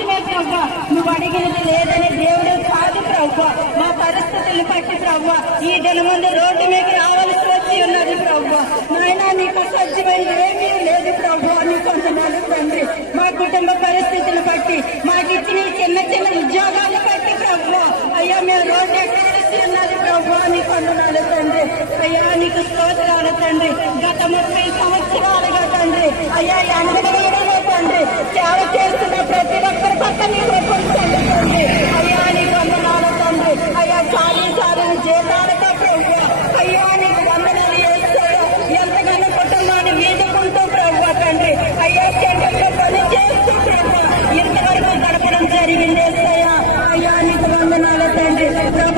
ఇచ్చిన ప్రభా నువ్వు అడిగినది లేదని దేవుడు కాదు ప్రభా మా పరిస్థితులు పట్టి ప్రభా ఈ దినమందు రోడ్డు మీద రావాల్సి వచ్చి ఉన్నది ప్రభా నాయన నీకు సత్యమైనది ఏమీ లేదు ప్రభా నీ కొంతమంది తండ్రి మా కుటుంబ పరిస్థితులు బట్టి మాకు ఇచ్చిన చిన్న చిన్న ఉద్యోగాలు బట్టి ప్రభా అయ్యా మేము రోడ్డు ఎక్కడ ఉన్నది ప్రభా నీ కొందనాలు తండ్రి అయ్యా నీకు స్తోత్రాలు తండ్రి. గత ముప్పై సంవత్సరాలుగా తండ్రి అయ్యా ఎండగడగడగా తండ్రి సేవ చేస్తున్న ప్రతి ఒక్కరి పక్క నీ కృపించండి తండ్రి అయ్యా నీ వందనాలు తండ్రి అయ్యా చాలీ చాలని జీతాలతో ప్రభు అయ్యా నీకు వందనాలు చేస్తాడు ఎంతగానో కుటుంబాన్ని వీదుకుంటూ ప్రభు తండ్రి అయ్యా సెంటర్లో పని చేస్తూ ప్రభు ఇంతవరకు గడపడం జరిగింది అయ్యా నీకు వందనాలు తండ్రి. ప్రభుత్వం తండ్రి.